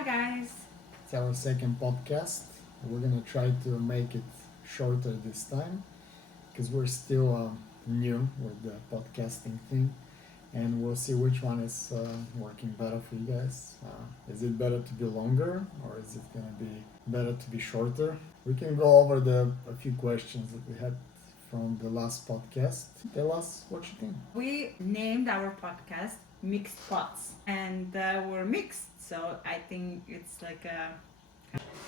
Hi guys. It's our second podcast. We're gonna try to make it shorter this time because we're still new with the podcasting thing, and we'll see which one is working better for you guys. Is it better to be longer or is it gonna be better to be shorter? We can go over a few questions that we had from the last podcast. Tell us what you think. We named our podcast Mixed Pots and we're mixed, so I think it's like a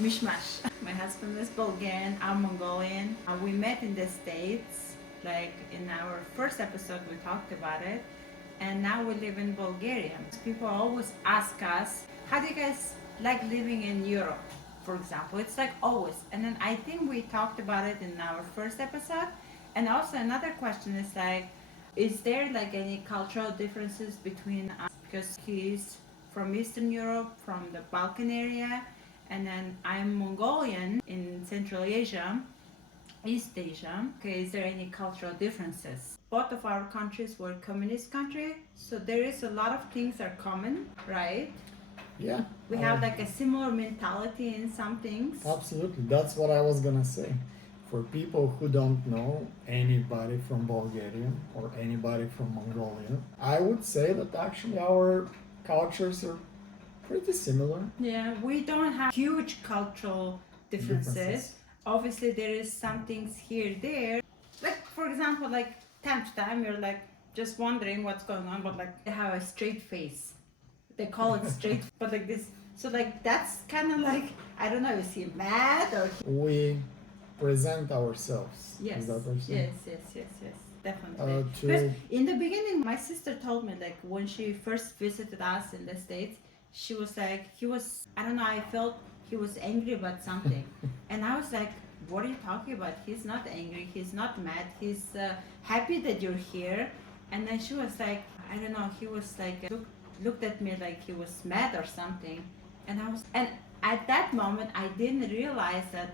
mishmash. My husband is Bulgarian, I'm Mongolian. We met in the States, like in our first episode we talked about it, and now we live in Bulgaria. People always ask us, how do you guys like living in Europe, for example? It's like always. And then I think we talked about it in our first episode. And also another question is like, is there like any cultural differences between us? Because he's from Eastern Europe, from the Balkan area, and then I'm Mongolian in Central Asia, East Asia. Okay, is there any cultural differences? Both of our countries were communist country, so there is a lot of things are common, right? Yeah. We have like a similar mentality in some things. Absolutely. That's what I was gonna say. For people who don't know anybody from Bulgaria or anybody from Mongolia, I would say that actually our cultures are pretty similar. Yeah, we don't have huge cultural differences. Obviously, there is some things here, there. Like, for example, like time to time, you're like just wondering what's going on, but like they have a straight face. They call it straight, but like this. So like that's kind of like, I don't know, is he mad or? We present ourselves. Yes. Is that what you're saying? Yes, definitely. To Because in the beginning, my sister told me like when she first visited us in the States, she was like, I don't know, I felt he was angry about something. And I was like, what are you talking about? He's not angry, he's not mad, he's happy that you're here. And then she was like, I don't know, he was like, looked at me like he was mad or something. And at that moment, I didn't realize that,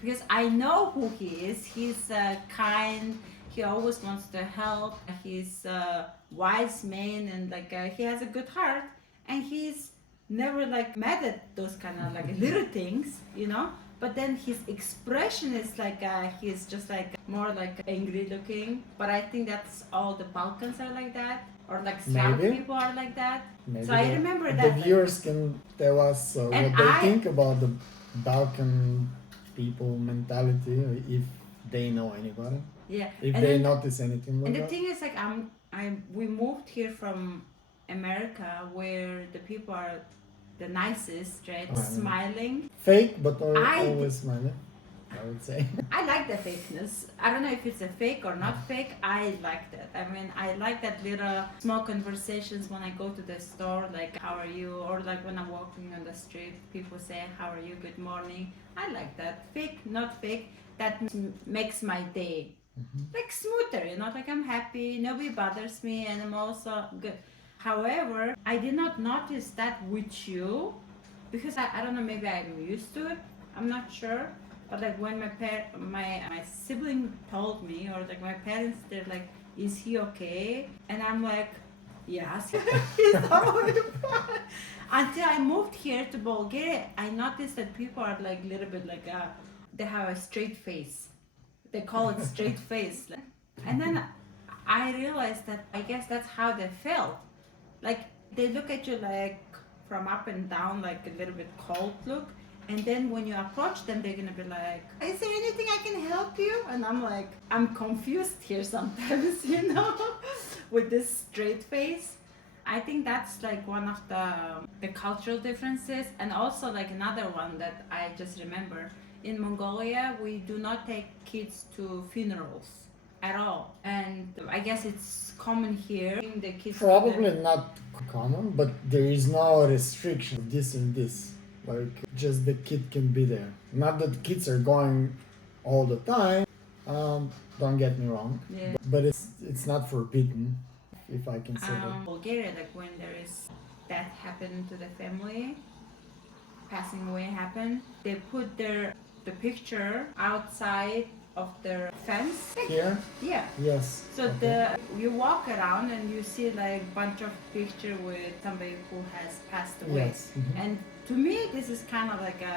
because I know who he is. He's kind. He always wants to help. He's a wise man, and like he has a good heart. And he's never like mad at those kind of like little things, you know. But then his expression is like he's just like more like angry looking. But I think that's all the Balkans are like that, or like Slavic Maybe. people are like that. maybe So I remember the that. viewers can tell us what And they I- think about the Balkan people mentality, if they know anybody, Yeah. if And they then- notice anything like And the that. thing is, like, we moved here from America, where the people are the nicest, right? Oh, Smiling. Fake, but I- always smiling, I would say. I like the fakeness. I don't know if it's a fake or not fake. I like that. I mean, I like that little small conversations when I go to the store, like, how are you? Or like when I'm walking on the street, people say, how are you? Good morning. I like that. Fake, not fake. That makes my day. Like smoother, you know, like I'm happy, nobody bothers me, and I'm also good. However, I did not notice that with you, because I don't know, maybe I'm used to it, I'm not sure. But like when my sibling told me, or like my parents, they're like, is he okay? And I'm like, yes, he's totally fine. Until I moved here to Bulgaria, I noticed that people are like a little bit like they have a straight face. They call it straight face. And then I realized that I guess that's how they felt. Like they look at you like from up and down, like a little bit cold look. And then when you approach them, they're gonna be like, is there anything I can help you? And I'm like, I'm confused here sometimes, you know, with this straight face. I think that's like one of the cultural differences. And also like another one that I just remember. In Mongolia, we do not take kids to funerals at all. And I guess it's common here. The kids Probably not common, but there is no restriction of this and this. Like, just the kid can be there. Not that kids are going all the time. Don't get me wrong. Yeah. But it's not forbidden, if I can say that. Bulgaria, like when there is death happen to the family, passing away happen, they put the picture outside of their fence. Here? Yeah. Yes. So Okay. you walk around and you see like bunch of picture with somebody who has passed away. Yes. Mhm. And to me, this is kind of like a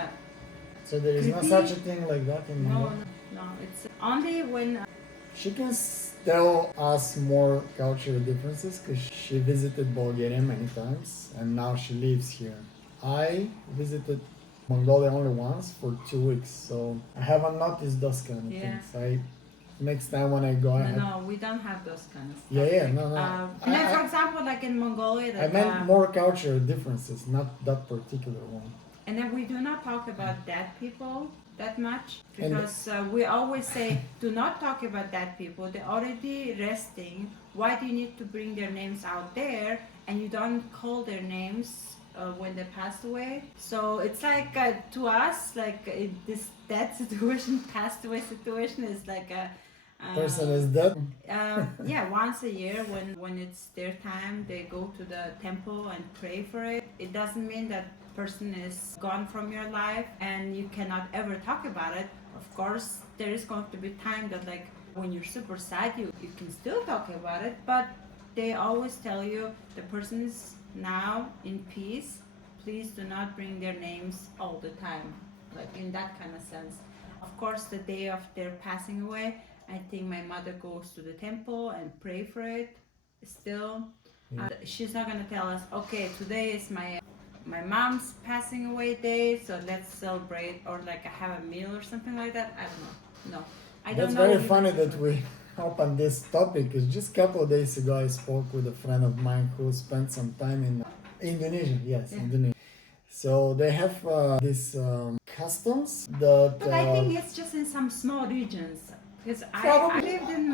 So there is no creepy. such a thing like that in No, Mongolia? no. It's only when She can tell us more cultural differences because she visited Bulgaria many times and now she lives here. I visited Mongolia only once for 2 weeks, so I haven't noticed those kind of Yeah. things. Next time when I go, I have. no, we don't have those kind of stuff. Yeah, Like, no. and then, for example, like in Mongolia, I like, meant more cultural differences, not that particular one. and then we do not talk about dead people that much And- because we always say, do not talk about dead people. They're already resting. Why do you need to bring their names out there and you don't call their names when they passed away? So it's like to us, like this dead situation, passed away situation is like a Person is dead. yeah, once a year when it's their time, they go to the temple and pray for it. It doesn't mean that person is gone from your life and you cannot ever talk about it. Of course, there is going to be time that like when you're super sad, you can still talk about it, but they always tell you the person is now in peace. Please do not bring their names all the time, like in that kind of sense. Of course, the day of their passing away, I think my mother goes to the temple and pray for it still. She's not gonna tell us, okay, today is my mom's passing away day, so let's celebrate or like have a meal or something like that. I don't know. No, I don't That's know. very funny that we opened this topic because just a couple of days ago I spoke with a friend of mine who spent some time in Indonesia. Yes, Yeah. Indonesia. So they have these customs that. But I think it's just in some small regions. Because I Probably. lived in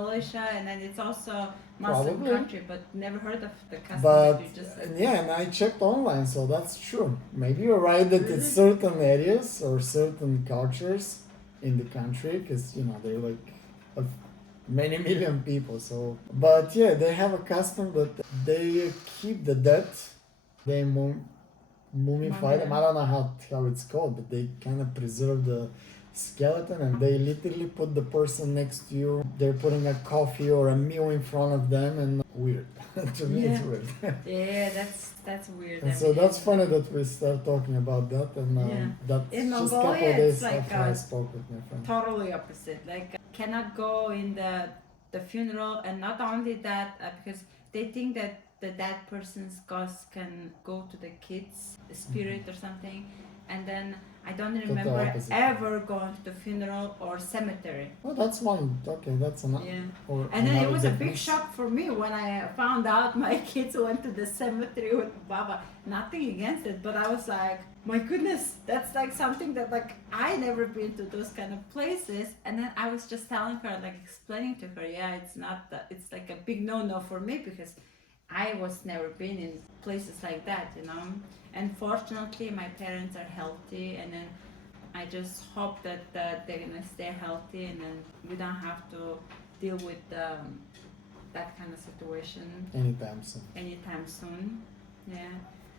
Malaysia and then it's also Muslim Probably. country, but never heard of the custom But that you just said. yeah, and I checked online, so that's true. Maybe you're right that it's Really? certain areas or certain cultures in the country, because they're like of many million people. So, but yeah, they have a custom that they keep the dead, they mummify them. I don't know how it's called, but they kind of preserve the skeleton and they literally put the person next to you. They're putting a coffee or a meal in front of them, and weird. To me, it's Yeah. weird. Yeah, that's weird. And so that's funny that we start talking about that, and Yeah. that's In just a Mongolia, couple of days it's like, after I spoke with my friend. totally opposite. Like cannot go in the funeral, and not only that, because they think that the dead person's ghost can go to the kid's spirit or something, and then I don't remember opposite. ever going to the funeral or cemetery. Oh, that's one. Okay, that's another. Yeah. Or And then it another was a big difference. shock for me when I found out my kids went to the cemetery with Baba. Nothing against it, but I was like, my goodness, that's like something that like I never been to those kind of places. And then I was just telling her, like explaining to her, yeah, it's not that, it's like a big no for me because I was never been in places like that, And fortunately, my parents are healthy, and then I just hope that they're gonna stay healthy, and then we don't have to deal with that kind of situation anytime soon. Yeah,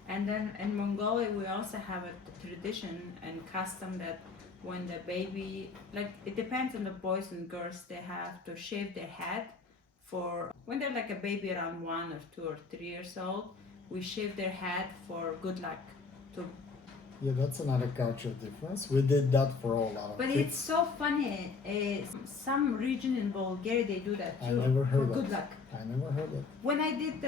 and then in Mongolia, we also have a tradition and custom that when the baby, like it depends on the boys and girls, they have to shave their head for when they're like a baby around 1 or 2 or 3 years old. We shave their head for good luck. Yeah, that's another cultural difference. We did that for all our But kids. it's so funny. Some region in Bulgaria they do that I too. never heard for that. good luck. I never heard that. When I did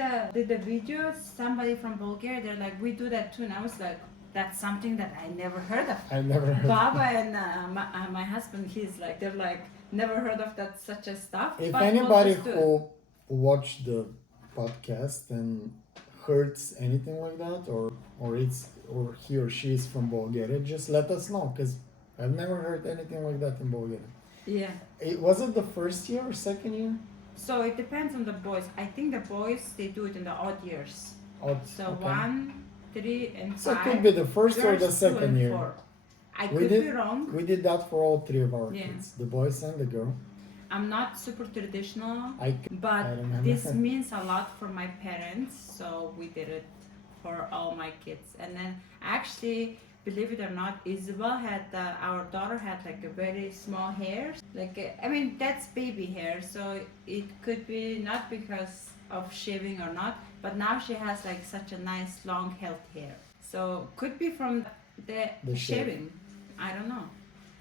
the video, somebody from Bulgaria, they're like, we do that too, and I was like, that's something that I never heard of. I never heard. Baba and my husband, they're like, never heard of that such a stuff. If but we'll anybody just do it. who watched the podcast and heard anything like that, or he or she is from Bulgaria, just let us know, because I've never heard anything like that in Bulgaria. Yeah. Was it the first year or second year? So it depends on the boys. I think the boys they do it in the odd years. So Okay. 1, 3, and 5. So it could be the first or the girls, 2 second and year. 4. I We could did- be wrong. We did that for all 3 of our Yeah. kids, the boys and the girl. I'm not super traditional, but I remember. this means a lot for my parents, so we did it for all my kids. And then actually believe it or not, Isabel had our daughter had like a very small hair. Like I mean, that's baby hair, so it could be not because of shaving or not, but now she has like such a nice long healthy hair. So could be from the shaving. I don't know.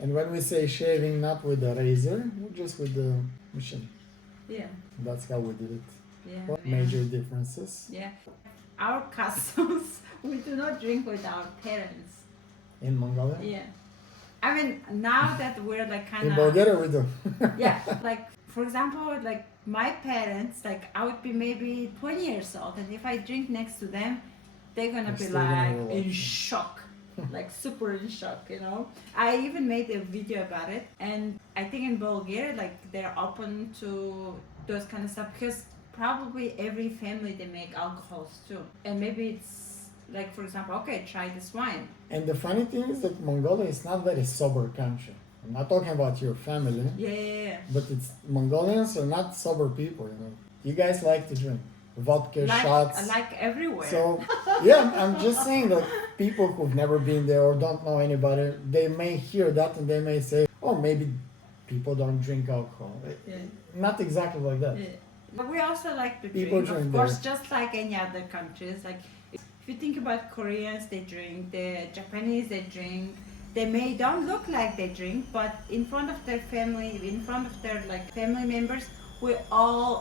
And when we say shaving, not with a razor, just with the machine. Yeah. That's how we did it. Yeah. What Yeah. major differences? Yeah. Our customs, we do not drink with our parents. In Mongolia? Yeah. I mean, now that we're like kind In of. Bulgaria, we do. Yeah. Like, for example, like my parents, like I would be maybe 20 years old, and if I drink next to them, they're gonna They're be still gonna like relax. in shock. Like super in shock, you know. I even made a video about it, and I think in Bulgaria, like they're open to those kind of stuff because probably every family they make alcohols too, and maybe it's like, for example, okay, try this wine. And the funny thing is that Mongolia is not very sober country. I'm not talking about your family, Yeah. but it's Mongolians are not sober people. You know, you guys like to drink vodka shots. Like everywhere. So yeah, I'm just saying that people who've never been there or don't know anybody, they may hear that and they may say, "Oh, maybe people don't drink alcohol." Yeah. Not exactly like that. Yeah. But we also like to People drink, drink of course, there. just like any other countries. Like if you think about Koreans, they drink. The Japanese, they drink. They may don't look like they drink, but in front of their family, in front of their like family members, we all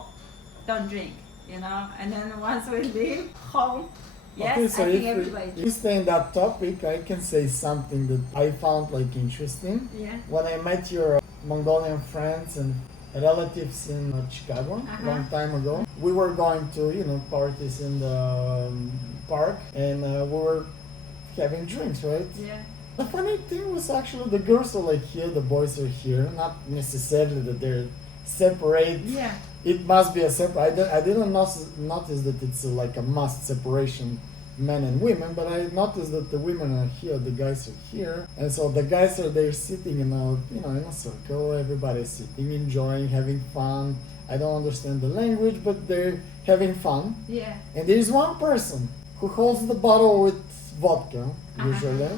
don't drink, you know. And then once we leave home, yes, Okay, so I think if everybody. we stay in that topic, I can say something that I found like interesting. Yeah. When I met your Mongolian friends and relatives in Chicago long time ago, we were going to parties in the park, and we were having drinks, right? Yeah. The funny thing was actually the girls are like here, the boys are here. Not necessarily that they're separate. Yeah. It must be a separate. I didn't notice that it's like a must separation, men and women. But I noticed that the women are here, the guys are here, and so the guys are there sitting in a circle. Everybody's sitting, enjoying, having fun. I don't understand the language, but they're having fun. Yeah. And there's one person who holds the bottle with vodka usually,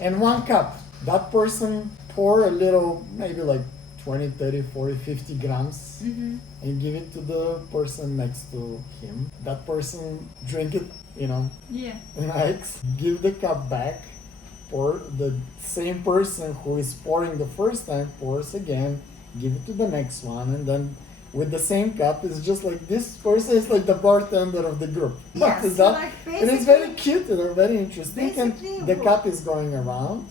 and one cup. That person pour a little, maybe like 20, 30, 40, 50 grams and give it to the person next to him. That person drink it, Yeah. right? Give the cup back. Pour the same person who is pouring the first time pours again, give it to the next one, and then with the same cup, it's just like this person is like the bartender of the group. Yeah, Is so that? like And it's very cute and very interesting, and basically the cup is going around.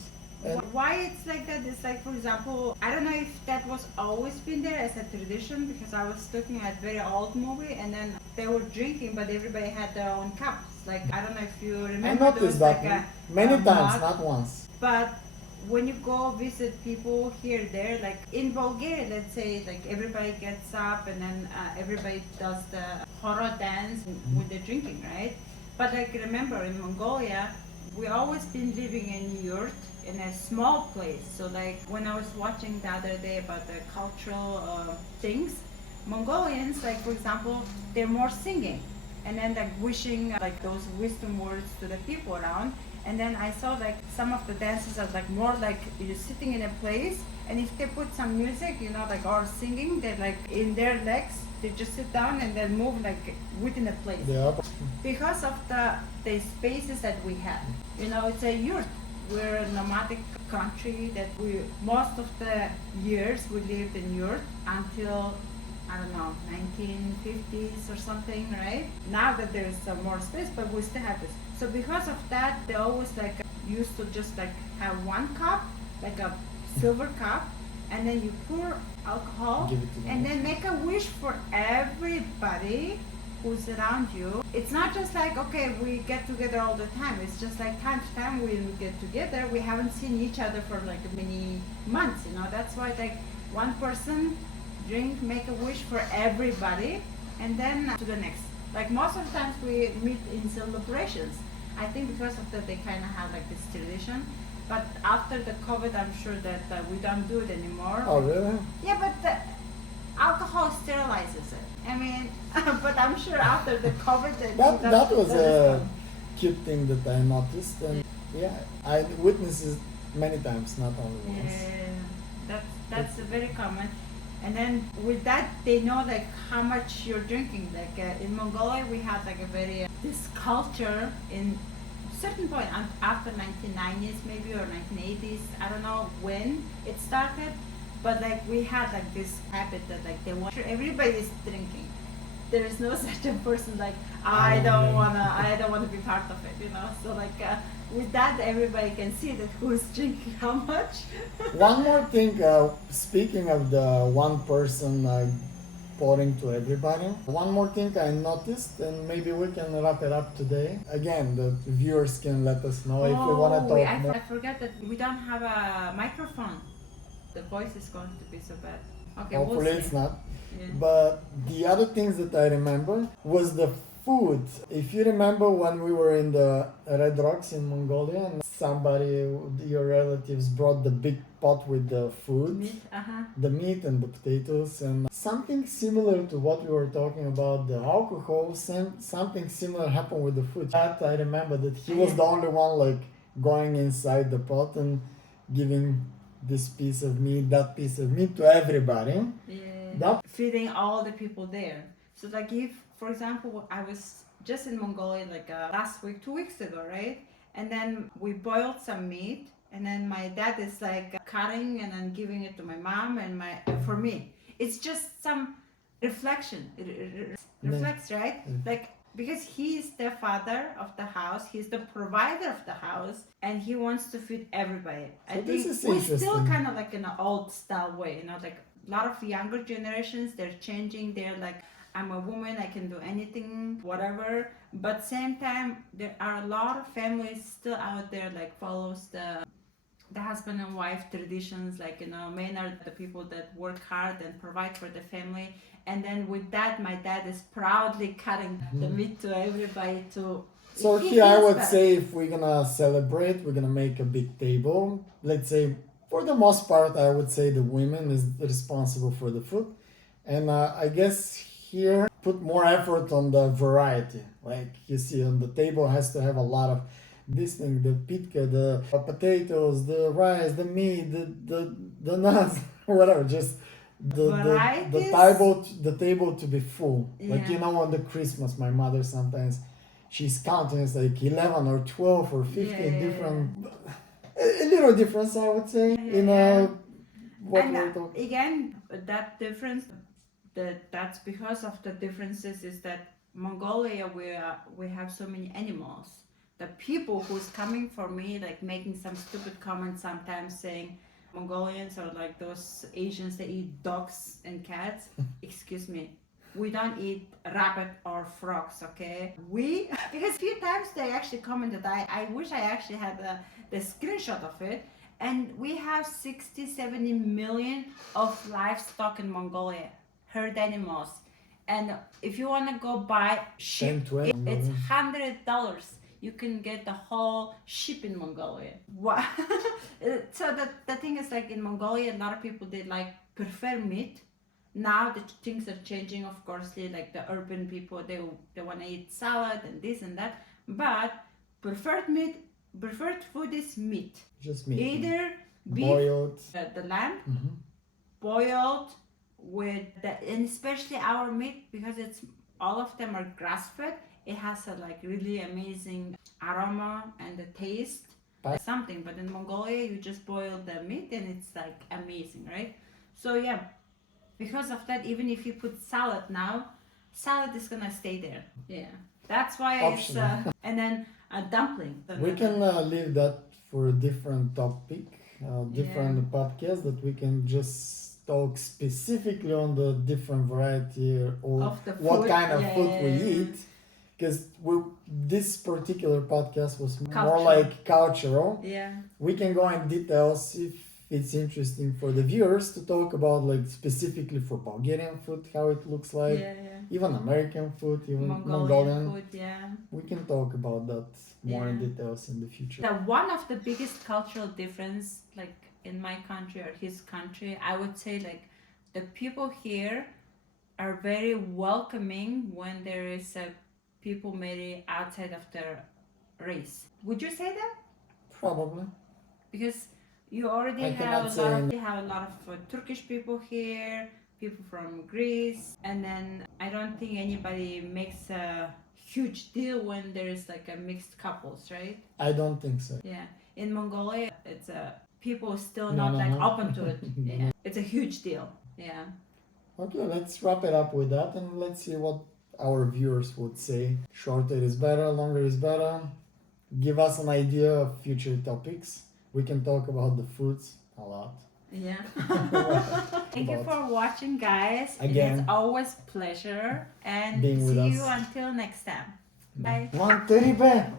And why it's like that is like, for example, I don't know if that was always been there as a tradition, because I was looking at very old movie and then they were drinking, but everybody had their own cups. Like, I don't know if you I remember, there was noticed that like many a times, mug. not once. But when you go visit people here, there, like in Bulgaria, let's say, like everybody gets up and then everybody does the horror dance with the drinking, right? But like, remember, in Mongolia, we always been living in yurt, in a small place. So like when I was watching the other day about the cultural things, Mongolians, like for example, they're more singing and then like wishing like those wisdom words to the people around. And then I saw like some of the dances are like more like you're sitting in a place, and if they put some music, like or singing, they're like in their legs, they just sit down and then move like within a place. Yeah. Because of the spaces that we have. It's a yurt. We're a nomadic country that most of the years we lived in yurt until, I don't know, 1950s or something, right? Now that there's some more space, but we still have this. So because of that, they always like used to just like have one cup, like a silver cup, and then you pour alcohol Give it to them. and then make a wish for everybody who's around you. It's not just like, okay, we get together all the time. It's just like time to time when we get together, we haven't seen each other for like many months, That's why like one person drink, make a wish for everybody, and then to the next. Like most of the times we meet in celebrations. I think because of that they kind of have like this tradition. But after the COVID, I'm sure that we don't do it anymore. Oh really? Yeah, but the alcohol sterilizes it. I mean, but I'm sure after the COVID, That was a cute thing that I noticed. And Yeah, I witnessed it many times, not only once. Yeah, that's very common. And then with that, they know like how much you're drinking. Like in Mongolia, we had like a very this culture in certain point after 1990s maybe or 1980s. I don't know when it started, but like we had like this habit that like they want everybody is drinking. There is no such a person like I don't wanna be part of it, you know. So like with that, everybody can see that who's drinking how much. One more thing, speaking of the one person pouring to everybody, one more thing I noticed, and maybe we can wrap it up today. Again, the viewers can let us know if we want to talk more. I forgot that we don't have a microphone. The voice is going to be so bad. Okay, Hopefully we'll see. it's not. Yeah. But the other things that I remember was the food. If you remember when we were in the Red Rocks in Mongolia and somebody, your relatives brought the big pot with the food, Meat, the meat and the potatoes, and something similar to what we were talking about, the alcohol, something similar happened with the food. That I remember that he was the only one like going inside the pot and giving this piece of meat, that piece of meat to everybody. Yeah. Feeding all the people there. So like if, for example, I was just in Mongolia like last week, 2 weeks ago, right? And then we boiled some meat, and then my dad is like cutting and then giving it to my mom and my for me. It's just some reflection. It reflects, right? Like because he's the father of the house, he's the provider of the house, and he wants to feed everybody. So I this think is we're still interesting. kind of like in an old style way, you know, like a lot of younger generations, they're changing. They're like, I'm a woman, I can do anything, whatever. But same time, there are a lot of families still out there like follows the husband and wife traditions, like, you know, men are the people that work hard and provide for the family. And then with that, my dad is proudly cutting the meat to everybody to. So He here I feels would better. say if we're gonna celebrate, we're gonna make a big table. Let's say for the most part, I would say the women is responsible for the food, and I guess here put more effort on the variety. Like you see on the table has to have a lot of this thing, the pitka, the potatoes, the rice, the meat, the nuts, whatever. Just the table to be full. Like you Yeah. know on the Christmas, my mother sometimes she's counting it's like 11 or 12 or 15 different a little difference I would say in what And we're talking. again, that difference, that's because of the differences is that Mongolia, we have so many animals. The people who's coming for me, like making some stupid comments sometimes saying Mongolians are like those Asians that eat dogs and cats. Excuse me. We don't eat rabbit or frogs, okay? We, because a few times they actually commented, I wish I actually had the screenshot of it. And we have 60, 70 million of livestock in Mongolia, herd animals. And if you want to go buy sheep, 10, 20 it's $100. You can get the whole sheep in Mongolia. Wow. So the thing is like in Mongolia, a lot of people, they like prefer meat. Now the things are changing, of course. Like the urban people, they want to eat salad and this and that. But preferred meat, preferred food is meat. Just meat. Either beef, boiled. the lamb, boiled with and especially our meat, because it's all of them are grass fed. It has a like really amazing aroma and the taste, something. But in Mongolia, you just boil the meat and it's like amazing, right? So yeah, because of that, even if you put salad now, salad is gonna stay there. Yeah, that's why Optional. it's and then a dumpling. We can leave that for a different topic, different podcast that we can just talk specifically on the different variety or Of the what food, kind of food we yeah. eat. Because this particular podcast was more Cultural. like cultural. Yeah. We can go in details if it's interesting for the viewers to talk about like specifically for Bulgarian food, how it looks like, even American food, even Mongolian. Food, yeah. We can talk about that more in details in the future. One of the biggest cultural difference, like in my country or his country, I would say like the people here are very welcoming when there is a people maybe outside of their race. Would you say that? Probably. Because you already I have cannot a say lot in- of, you have a lot of Turkish people here, people from Greece, and then I don't think anybody makes a huge deal when there is like a mixed couples, right? I don't think so. Yeah. In Mongolia, it's a people still No, not no, like no. open to it. No, Yeah. It's a huge deal. Yeah. Okay, let's wrap it up with that and let's see what our viewers would say. Shorter is better, longer is better. Give us an idea of future topics. We can talk about the foods a lot. Yeah. Thank you About- for watching, guys. Again. It's always pleasure, and Being with see you us. until next time. Bye. 1:30 back.